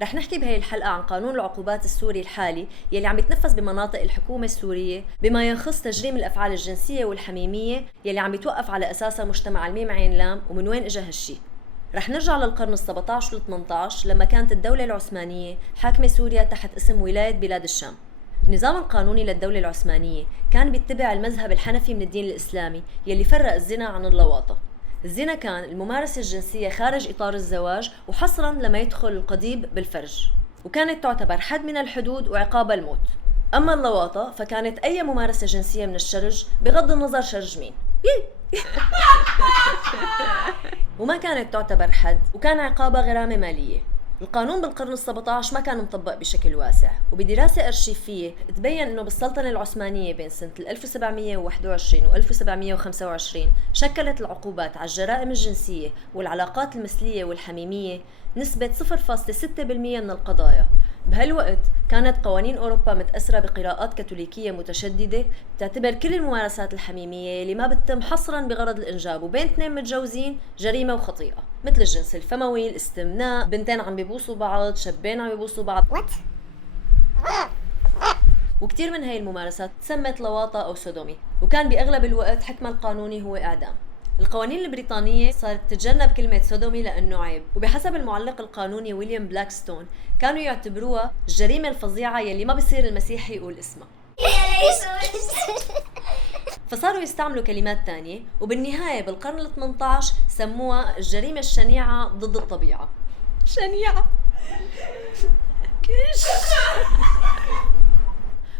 رح نحكي بهي الحلقة عن قانون العقوبات السوري الحالي يلي عم يتنفذ بمناطق الحكومة السورية بما يخص تجريم الأفعال الجنسية والحميمية يلي عم يتوقف على أساسها مجتمع الميم عين لام. ومن وين إجا هالشي؟ رح نرجع للقرن ال17 وال18 لما كانت الدولة العثمانية حاكمة سوريا تحت اسم ولاية بلاد الشام. النظام القانوني للدولة العثمانية كان بيتبع المذهب الحنفي من الدين الإسلامي يلي فرق الزنا عن اللواطة. الزنا كان الممارسة الجنسية خارج إطار الزواج وحصراً لما يدخل القضيب بالفرج، وكانت تعتبر حد من الحدود وعقاب الموت. أما اللواطة فكانت أي ممارسة جنسية من الشرج بغض النظر شرج مين. وما كانت تعتبر حد، وكان عقابها غرامة مالية. القانون بالقرن ال17 ما كان مطبق بشكل واسع، وبدراسة أرشيفية تبين أنه بالسلطنة العثمانية بين سنة 1721 و 1725 شكلت العقوبات على الجرائم الجنسية والعلاقات المثلية والحميمية نسبة 0.6% من القضايا. بهالوقت كانت قوانين أوروبا متأثرة بقراءات كاثوليكية متشددة تعتبر كل الممارسات الحميمية اللي ما بتتم حصراً بغرض الإنجاب وبين اثنين متجوزين جريمة وخطيئة، مثل الجنس الفموي، الاستمناء، بنتين عم بيبوسوا بعض، شابين عم بيبوسوا بعض. وكتير من هاي الممارسات تسمت لواطة أو سودومي، وكان بأغلب الوقت حكمها القانوني هو إعدام. القوانين البريطانية صارت تتجنب كلمة سودومي لأنه عيب، وبحسب المعلق القانوني ويليام بلاكستون كانوا يعتبروها الجريمة الفظيعة يلي ما بصير المسيحي يقول اسمها. فصاروا يستعملوا كلمات تانية، وبالنهاية بالقرن ال18 سموها الجريمة الشنيعة ضد الطبيعة. شنيعة كش.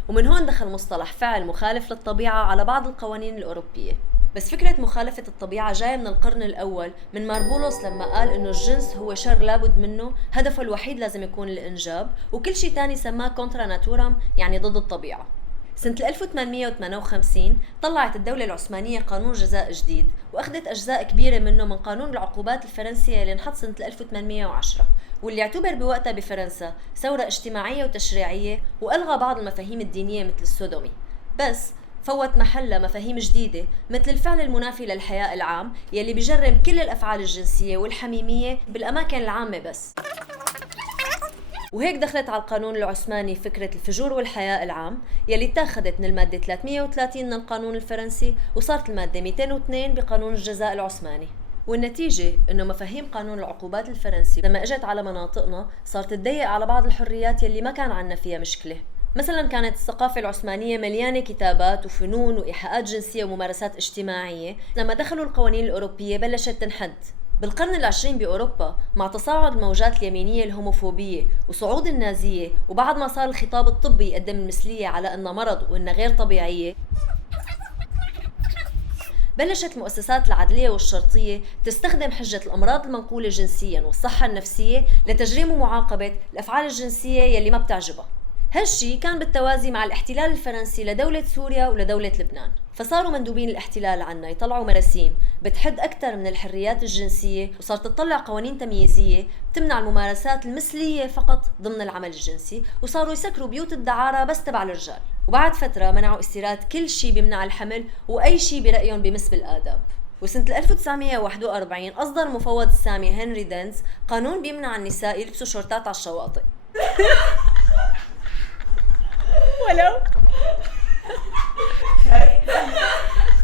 ومن هون دخل مصطلح فعل مخالف للطبيعة على بعض القوانين الأوروبية. بس فكرة مخالفة الطبيعة جاية من القرن الأول من ماربولوس لما قال إنه الجنس هو شر لابد منه، هدفه الوحيد لازم يكون الإنجاب، وكل شيء تاني سماه كونترا ناتورام يعني ضد الطبيعة. سنة 1858 طلعت الدولة العثمانية قانون جزاء جديد، وأخذت أجزاء كبيرة منه من قانون العقوبات الفرنسي اللي انحط سنة 1810، واللي اعتبر بوقتها بفرنسا ثورة اجتماعية وتشريعية، وألغى بعض المفاهيم الدينية مثل السودومي، بس فوت محلها مفاهيم جديدة مثل الفعل المنافي للحياء العام يلي بيجرم كل الأفعال الجنسية والحميمية بالأماكن العامة بس. وهيك دخلت على القانون العثماني فكرة الفجور والحياء العام يلي اتاخدت من المادة 330 من القانون الفرنسي، وصارت المادة 202 بقانون الجزاء العثماني. والنتيجة إنه مفاهيم قانون العقوبات الفرنسي لما اجت على مناطقنا صارت تضيق على بعض الحريات يلي ما كان عنا فيها مشكلة. مثلا كانت الثقافة العثمانية مليانة كتابات وفنون وإيحاءات جنسية وممارسات اجتماعية، لما دخلوا القوانين الأوروبية بلشت تنحد. بالقرن العشرين بأوروبا مع تصاعد الموجات اليمينية الهوموفوبية وصعود النازية، وبعد ما صار الخطاب الطبي يقدم المثلية على أنها مرض وأنها غير طبيعية، بلشت المؤسسات العدلية والشرطية تستخدم حجة الأمراض المنقولة جنسياً والصحة النفسية لتجريم ومعاقبة الأفعال الجنسية يلي ما بتعجبها. هالشي كان بالتوازي مع الاحتلال الفرنسي لدولة سوريا ولدولة لبنان، فصاروا مندوبين الاحتلال عنا يطلعوا مراسيم بتحد أكثر من الحريات الجنسية، وصارت تطلع قوانين تمييزية تمنع الممارسات المثلية فقط ضمن العمل الجنسي، وصاروا يسكروا بيوت الدعارة بس تبع الرجال. وبعد فترة منعوا استيراد كل شي بيمنع الحمل وأي شي برأيهم بمس بالآداب. وسنة 1941 أصدر المفوض السامي هنري دينز قانون بيمنع النساء يلبسوا شورتات على الشواطئ. ولو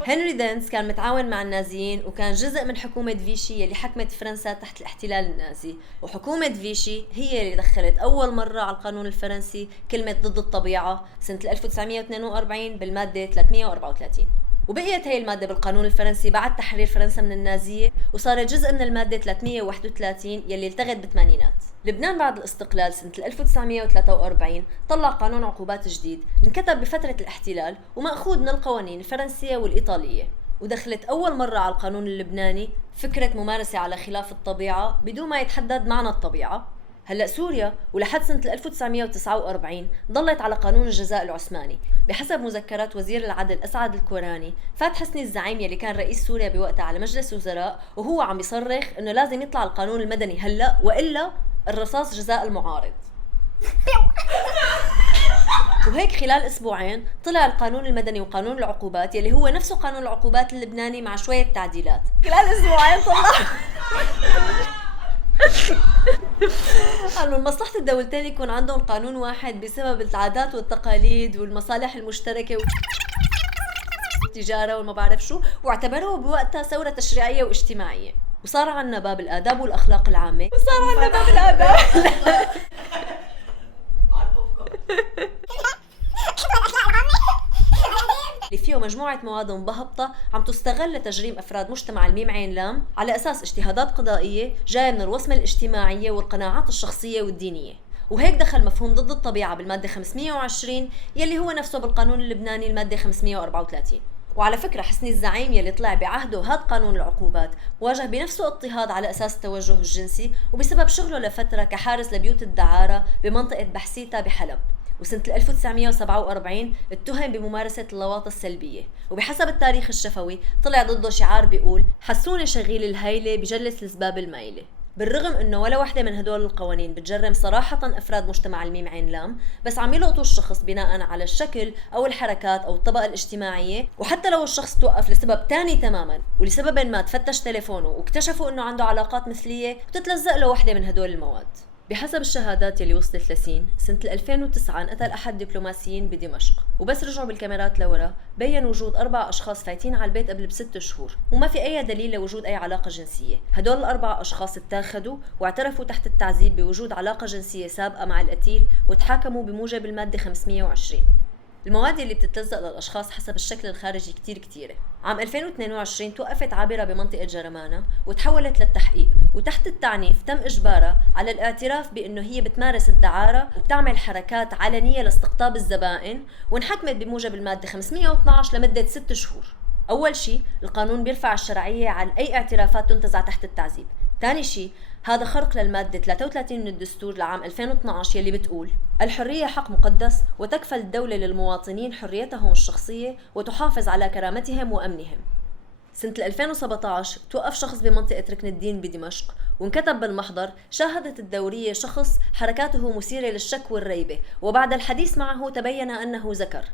هنري دينز كان متعاون مع النازيين، وكان جزء من حكومة فيشي يلي حكمت فرنسا تحت الاحتلال النازي. وحكومة فيشي هي اللي دخلت أول مرة على القانون الفرنسي كلمة ضد الطبيعة سنة 1942 بالمادة 334. وبقيت هي المادة بالقانون الفرنسي بعد تحرير فرنسا من النازية، وصارت جزء من المادة 331 يلي التغت بالثمانينات. لبنان بعد الاستقلال سنة 1943 طلع قانون عقوبات جديد انكتب بفترة الاحتلال ومأخوذ من القوانين الفرنسية والإيطالية، ودخلت أول مرة على القانون اللبناني فكرة ممارسة على خلاف الطبيعة بدون ما يتحدد معنى الطبيعة. هلأ سوريا ولحد سنة 1949 ضلت على قانون الجزاء العثماني. بحسب مذكرات وزير العدل أسعد الكوراني، فات حسني الزعيم يلي كان رئيس سوريا بوقتها على مجلس وزراء وهو عم يصرخ إنه لازم يطلع القانون المدني هلأ وإلا الرصاص جزاء المعارض. وهيك خلال أسبوعين طلع القانون المدني وقانون العقوبات يلي هو نفسه قانون العقوبات اللبناني مع شوية تعديلات. خلال أسبوعين طلع قال من مصلحة الدولتين يكون عندهم قانون واحد بسبب العادات والتقاليد والمصالح المشتركة والتجارة وما بعرف شو، واعتبروه بوقتها ثورة تشريعية واجتماعية. وصار عنا باب الآداب والأخلاق العامة، وصار عنا باب الآداب اللي فيه مجموعة مواد مبهبطة عم تستغل لتجريم أفراد مجتمع الميم عين لام على أساس اجتهادات قضائية جاية من الوصمة الاجتماعية والقناعات الشخصية والدينية. وهيك دخل مفهوم ضد الطبيعة بالمادة 520 يلي هو نفسه بالقانون اللبناني المادة 534. وعلى فكرة حسني الزعيم يلي طلع بعهده هاد قانون العقوبات واجه بنفسه اضطهاد على أساس التوجه الجنسي وبسبب شغله لفترة كحارس لبيوت الدعارة بمنطقة بحسيتا بحلب. وسنة 1947 اتهم بممارسة اللواطة السلبية، وبحسب التاريخ الشفوي طلع ضده شعار بيقول حسوني شغيل الهيلة بجلس الزباب المايلة. بالرغم انه ولا وحده من هدول القوانين بتجرم صراحة افراد مجتمع الميم عين لام، بس عم يلقطوا الشخص بناء على الشكل او الحركات او الطبقة الاجتماعية، وحتى لو الشخص توقف لسبب تاني تماما ولسبب ما تفتش تليفونه واكتشفوا انه عنده علاقات مثلية بتتلزق له وحده من هدول المواد. بحسب الشهادات يلي وصلت لسين سنة 2009 انقتل أحد دبلوماسيين بدمشق، وبس رجعوا بالكاميرات لورا بين وجود 4 أشخاص فايتين على البيت قبل ب6 شهور وما في أي دليل لوجود أي علاقة جنسية. هدول ال4 أشخاص اتاخدوا واعترفوا تحت التعذيب بوجود علاقة جنسية سابقة مع القتيل وتحاكموا بموجب المادة 520. المواد اللي بتتلزق للأشخاص حسب الشكل الخارجي كتيرة. عام 2022 توقفت عابرة بمنطقة جرمانة وتحولت للتحقيق، وتحت التعنيف تم إجبارها على الاعتراف بأنه هي بتمارس الدعارة وبتعمل حركات علنية لاستقطاب الزبائن، وانحكمت بموجب المادة 512 لمدة 6 شهور. أول شي القانون بيرفع الشرعية عن أي اعترافات تنتزع تحت التعذيب. ثاني شي هذا خرق للمادة 33 من الدستور لعام 2012 يلي بتقول الحرية حق مقدس وتكفل الدولة للمواطنين حريتهم الشخصية وتحافظ على كرامتهم وأمنهم. سنة 2017 توقف شخص بمنطقة ركن الدين بدمشق وانكتب بالمحضر شاهدت الدورية شخص حركاته مثيرة للشك والريبة، وبعد الحديث معه تبين أنه ذكر.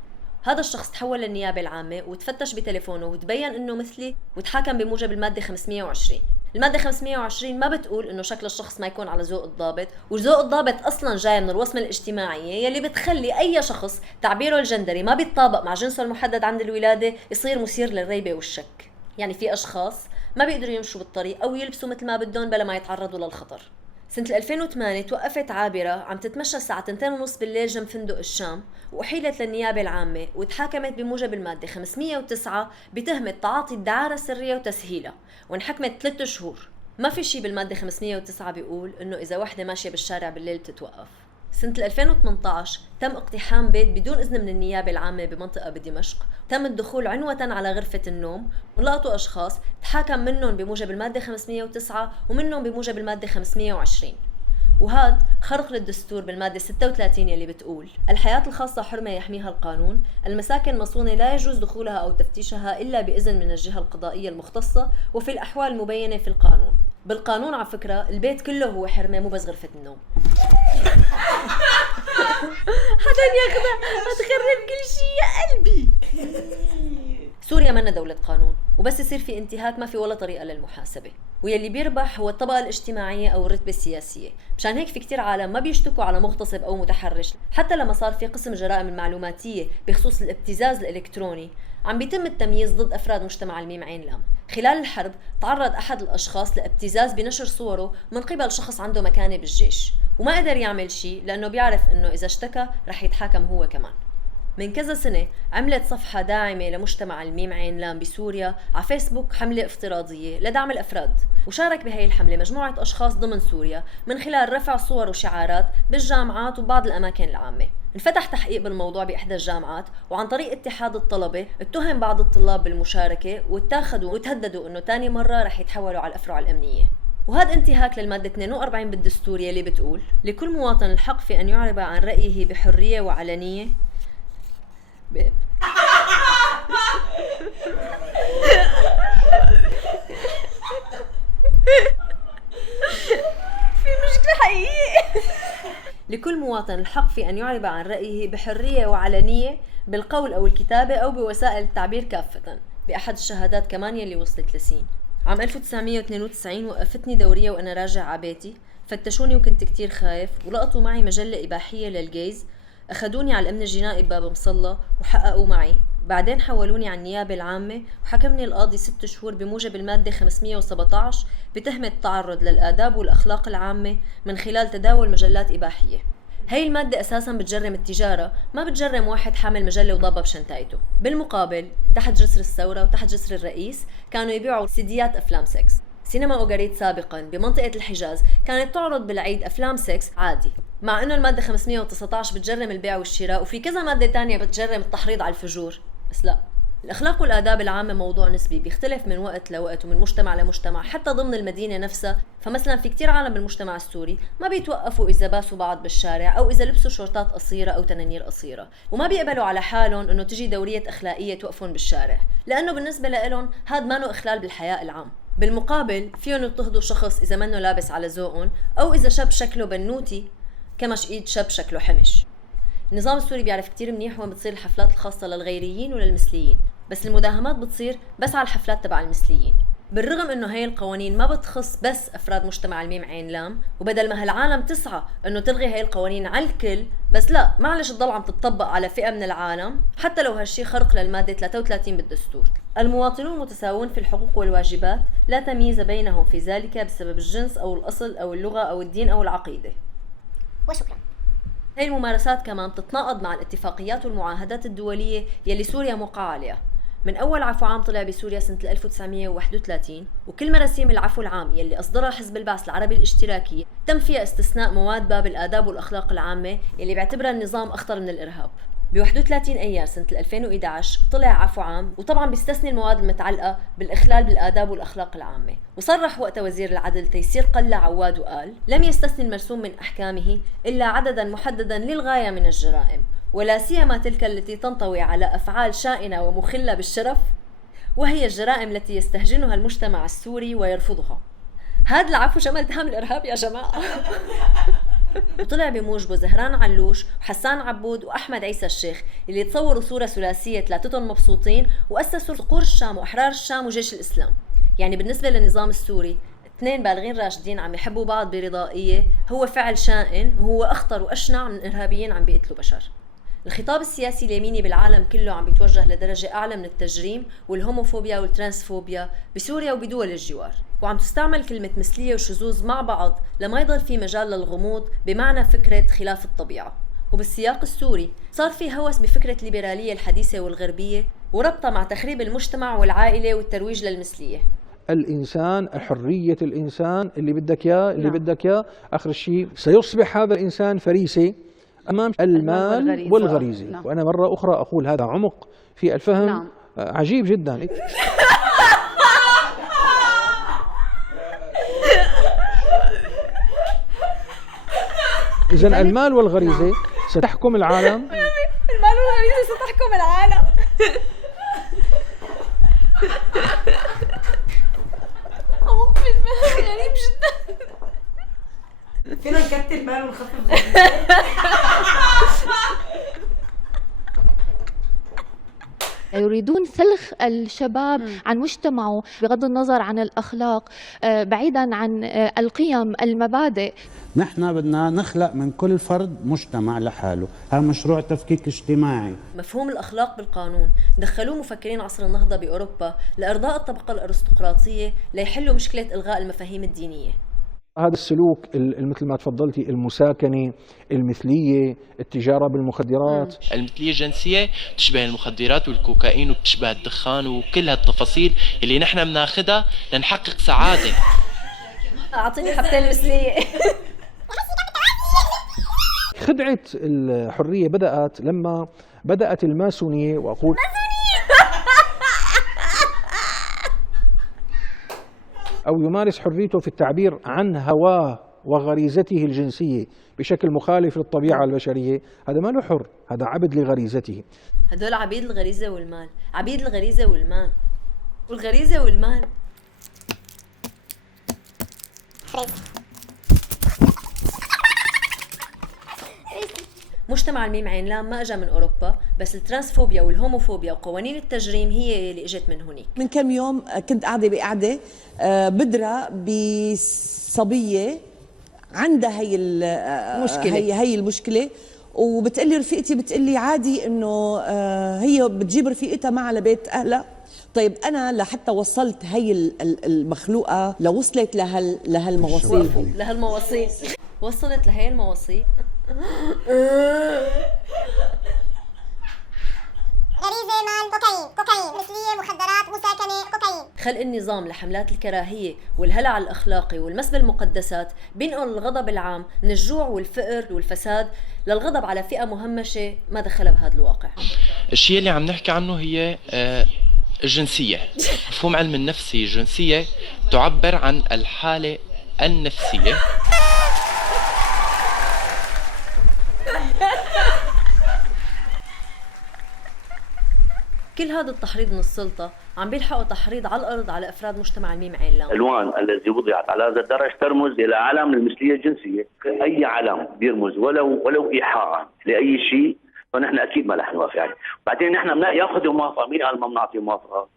هذا الشخص تحول للنيابة العامة وتفتش بتليفونه وتبين أنه مثلي وتحاكم بموجب المادة 520. المادة 520 ما بتقول انه شكل الشخص ما يكون على ذوق الضابط، وذوق الضابط اصلا جاي من الوصمة الاجتماعية يلي بتخلي اي شخص تعبيره الجندري ما بيتطابق مع جنسه المحدد عند الولادة يصير مثير للريبة والشك. يعني في اشخاص ما بيقدروا يمشوا بالطريق او يلبسوا مثل ما بدهم بلا ما يتعرضوا للخطر. سنة 2008 توقفت عابرة عم تتمشى الساعة 2:30 بالليل جنب فندق الشام وأحيلت للنيابة العامة وتحاكمت بموجب المادة 509 بتهمة تعاطي الدعارة السرية وتسهيلها، وانحكمت 3 شهور. ما في شي بالمادة 509 بيقول إنه إذا وحدة ماشية بالشارع بالليل بتتوقف. سنة 2018 تم اقتحام بيت بدون إذن من النيابة العامة بمنطقة بدمشق، تم الدخول عنوة على غرفة النوم ولقطوا أشخاص تحاكم منهم بموجب المادة 509 ومنهم بموجب المادة 520. وهذا خرق للدستور بالمادة 36 يلي بتقول الحياة الخاصة حرمة يحميها القانون، المساكن مصونة لا يجوز دخولها أو تفتيشها إلا بإذن من الجهة القضائية المختصة وفي الأحوال المبينة في القانون. بالقانون على فكرة البيت كله هو حرمة مو بس غرفة النوم. حدا ياخدها هتخرب كل شيء يا قلبي. سوريا منا دولة قانون، وبس يصير في انتهاك ما في ولا طريقة للمحاسبة، ويلي بيربح هو الطبقة الاجتماعية أو الرتبة السياسية. مشان هيك في كتير عالم ما بيشتكوا على مغتصب أو متحرش، حتى لما صار في قسم جرائم المعلوماتية بخصوص الابتزاز الإلكتروني عم بيتم التمييز ضد أفراد مجتمع الميم عين لام. خلال الحرب تعرض أحد الأشخاص لابتزاز بنشر صوره من قبل شخص عنده مكانة بالجيش، وما قدر يعمل شيء لأنه بيعرف إنه إذا اشتكى رح يتحاكم هو كمان. من كذا سنة عملت صفحة داعمة لمجتمع الميم عين لام بسوريا على فيسبوك حملة افتراضية لدعم الأفراد، وشارك بهي الحملة مجموعة أشخاص ضمن سوريا من خلال رفع صور وشعارات بالجامعات وبعض الأماكن العامة. انفتح تحقيق بالموضوع بإحدى الجامعات، وعن طريق اتحاد الطلبة اتهم بعض الطلاب بالمشاركة واتاخدوا وتهددوا انه تاني مرة رح يتحولوا على الأفرع الأمنية. وهذا انتهاك للمادة 42 بالدستور يلي بتقول لكل مواطن الحق في أن يعرب عن رأيه بحرية وعلنية في مشكلة حقيقية. لكل مواطن الحق في أن يعرب عن رأيه بحرية وعلنية بالقول أو الكتابة أو بوسائل التعبير كافة. بأحد الشهادات كمان يلي وصلت لسين عام 1992 وقفتني دورية وأنا راجع عبيتي، فتشوني وكنت كتير خايف، ولقطوا معي مجلة إباحية للجيز، أخدوني على الأمن الجنائي بباب مصلى وحققوا معي. بعدين حولوني على النيابة العامة وحكمني القاضي 6 شهور بموجب المادة 517 بتهمة التعرض للآداب والأخلاق العامة من خلال تداول مجلات إباحية. هاي المادة أساساً بتجرم التجارة، ما بتجرم واحد حامل مجلة وضابة بشنطايته. بالمقابل تحت جسر الثورة وتحت جسر الرئيس كانوا يبيعوا سيديات أفلام سكس. سينما أوغاريت سابقاً بمنطقة الحجاز كانت تعرض بالعيد أفلام سكس عادي، مع إنه المادة 519 بتجرم البيع والشراء وفي كذا مادة تانية بتجرم التحريض على الفجور، بس لا. الأخلاق والآداب العامة موضوع نسبي بيختلف من وقت لوقت ومن مجتمع لمجتمع، حتى ضمن المدينة نفسها. فمثلا في كتير عالم بالمجتمع السوري ما بيتوقفوا إذا باسوا بعض بالشارع أو إذا لبسوا شورتات قصيرة أو تنانير قصيرة، وما بيقبلوا على حالهم إنه تجي دورية أخلاقية توقفون بالشارع، لأنه بالنسبة لهم هاد ما نوع إخلال بالحياء العام. بالمقابل فيهم يضطهدوا شخص إذا منه لابس على ذوقهم، أو إذا شاب شكله بنوتي كمش إيد شاب شكله حمش. النظام السوري بيعرف كتير منيح وين بتصير الحفلات الخاصة للغيريين وللمثليين، بس المداهمات بتصير بس على الحفلات تبع المثليين. بالرغم انه هاي القوانين ما بتخص بس افراد مجتمع الميم عين لام، وبدل ما هالعالم تسعى انه تلغي هاي القوانين على الكل، بس لا، معلش تضل عم تطبق على فئة من العالم حتى لو هالشي خرق للمادة 33 بالدستور. المواطنون متساوون في الحقوق والواجبات، لا تمييز بينهم في ذلك بسبب الجنس او الاصل او اللغة او الدين او العقيدة. وشكرا. هاي الممارسات كمان بتتناقض مع الاتفاقيات والمعاهدات الدولية يلي سوريا موقعة عليها. من أول عفو عام طلع بسوريا سنة 1931، وكل مراسيم العفو العام يلي أصدرها حزب البعث العربي الاشتراكي تم فيها استثناء مواد باب الآداب والأخلاق العامة يلي بيعتبرها النظام أخطر من الإرهاب. ب 31 أيار سنة 2011 طلع عفو عام، وطبعا بيستثني المواد المتعلقة بالإخلال بالآداب والأخلاق العامة. وصرح وقتها وزير العدل تيسير قلة عواد وقال: لم يستثني المرسوم من أحكامه إلا عددا محددا للغاية من الجرائم، ولا سيما تلك التي تنطوي على أفعال شائنة ومخلة بالشرف، وهي الجرائم التي يستهجنها المجتمع السوري ويرفضها. هذا العفو شمل تهم الإرهاب يا جماعة. وطلع بموجبه زهران علوش وحسان عبود وأحمد عيسى الشيخ اللي تصوروا صورة ثلاثية ثلاثتهم مبسوطين وأسسوا صقور الشام وأحرار الشام وجيش الإسلام. يعني بالنسبة للنظام السوري، اثنين بالغين راشدين عم يحبوا بعض برضائية هو فعل شائن، وهو أخطر وأشنع من إرهابيين عم بيقتلوا بشر. الخطاب السياسي اليميني بالعالم كله عم بيتوجه لدرجة أعلى من التجريم والهوموفوبيا والترانسفوبيا بسوريا وبدول الجوار، وعم تستعمل كلمة مثلية وشذوذ مع بعض لما يضل في مجال للغموض بمعنى فكرة خلاف الطبيعة. وبالسياق السوري صار في هوس بفكرة الليبرالية الحديثة والغربية وربطها مع تخريب المجتمع والعائلة والترويج للمثلية. الإنسان، حرية الإنسان، اللي بدك إياه اللي بدك إياه، آخر الشيء سيصبح هذا الإنسان فريسة أمام المال والغريزة. نعم. وأنا مرة أخرى أقول هذا عمق في الفهم. نعم. عجيب جدا. إذن المال والغريزة. نعم. ستحكم العالم. المال والغريزة ستحكم العالم. عمق في الفهم غريب جدا. فينا نكتر المال ونخفف يريدون سلخ الشباب عن مجتمعه بغض النظر عن الأخلاق، بعيدا عن القيم المبادئ. نحن بدنا نخلق من كل فرد مجتمع لحاله، هذا مشروع تفكيك اجتماعي. مفهوم الأخلاق بالقانون دخلوه مفكرين عصر النهضة بأوروبا لإرضاء الطبقة الأرستقراطية ليحلوا مشكلة إلغاء المفاهيم الدينية. هذا السلوك مثل ما تفضلتي، المساكنة، المثلية، التجارة بالمخدرات. المثلية الجنسية تشبه المخدرات والكوكايين وبتشبه الدخان وكل هالتفاصيل اللي نحن بناخدها لنحقق سعادة. أعطيني حبتين مثلية. خدعة الحرية بدأت لما بدأت الماسونية، وأقول أو يمارس حريته في التعبير عن هواه وغريزته الجنسية بشكل مخالف للطبيعة البشرية، هذا ما له حر، هذا عبد لغريزته. هدول عبيد الغريزة والمال، عبيد الغريزة والمال، والغريزة والمال. مجتمع الميم عين لام ما اجى من اوروبا، بس الترانسفوبيا والهوموفوبيا وقوانين التجريم هي اللي اجت من هناك. من كم يوم كنت قاعده بقعده بدرة بصبيه عندها هي المشكله، وبتقلي رفيقتي بتقلي عادي انه هي بتجيب رفيقتها معها لبيت اهلها. طيب انا لحتى وصلت هي المخلوقه لوصلت لهالمواصيل وصلت لهي المواصيل. غريزة مال كوكايين مثلية، مخدرات، مساكنة، كوكايين. خلق النظام لحملات الكراهية والهلع الأخلاقي والمس بالمقدسات بينقل الغضب العام من الجوع والفقر والفساد للغضب على فئة مهمشة ما دخلها بهذا الواقع. الشيء اللي عم نحكي عنه هي الجنسية. مفهوم علم النفسي الجنسية تعبر عن الحالة النفسية كل هذا التحريض من السلطة عم بيلحقوا تحريض على الأرض على أفراد مجتمع الميم عين لام. الألوان التي وضعت على هذا الدرج ترمز إلى علم المثلية الجنسية. أي علم بيرمز ولو إيحاء لأي شيء فنحن أكيد ما رح نوافق عليه. بعدين نحن ياخذوا موافقة، مين قال ما بنعطي موافقة؟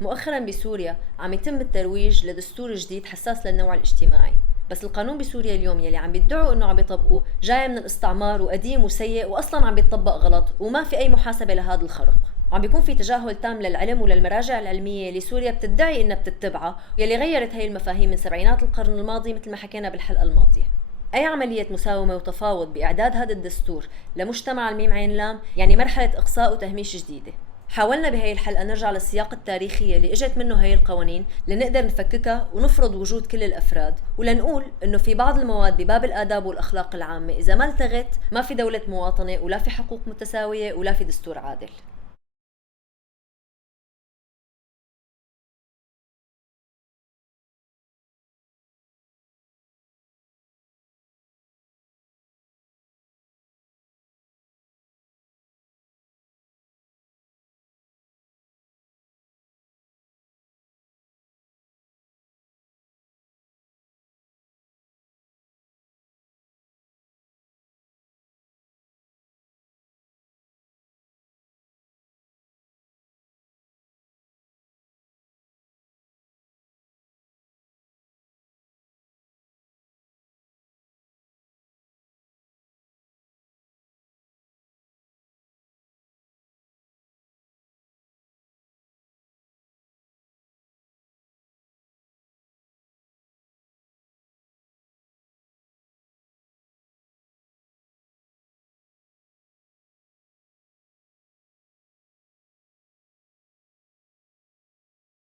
مؤخرا بسوريا عم يتم الترويج لدستور جديد حساس للنوع الاجتماعي، بس القانون بسوريا اليوم يلي عم بيدعوا انه عم بيطبقوه جاي من الاستعمار وقديم وسيء واصلا عم بيطبق غلط وما في اي محاسبه لهذا الخرق. وعم بيكون في تجاهل تام للعلم وللمراجع العلميه اللي سوريا بتدعي انها بتتبعها يلي غيرت هي المفاهيم من سبعينات القرن الماضي مثل ما حكينا بالحلقه الماضيه. اي عمليه مساومه وتفاوض باعداد هذا الدستور لمجتمع الميم عين لام يعني مرحله اقصاء وتهميش جديده. حاولنا بهي الحلقة نرجع للسياق التاريخي اللي اجت منه هي القوانين لنقدر نفككها ونفرض وجود كل الأفراد، ولنقول انه في بعض المواد بباب الآداب والأخلاق العامة إذا ما التغت ما في دولة مواطنة ولا في حقوق متساوية ولا في دستور عادل.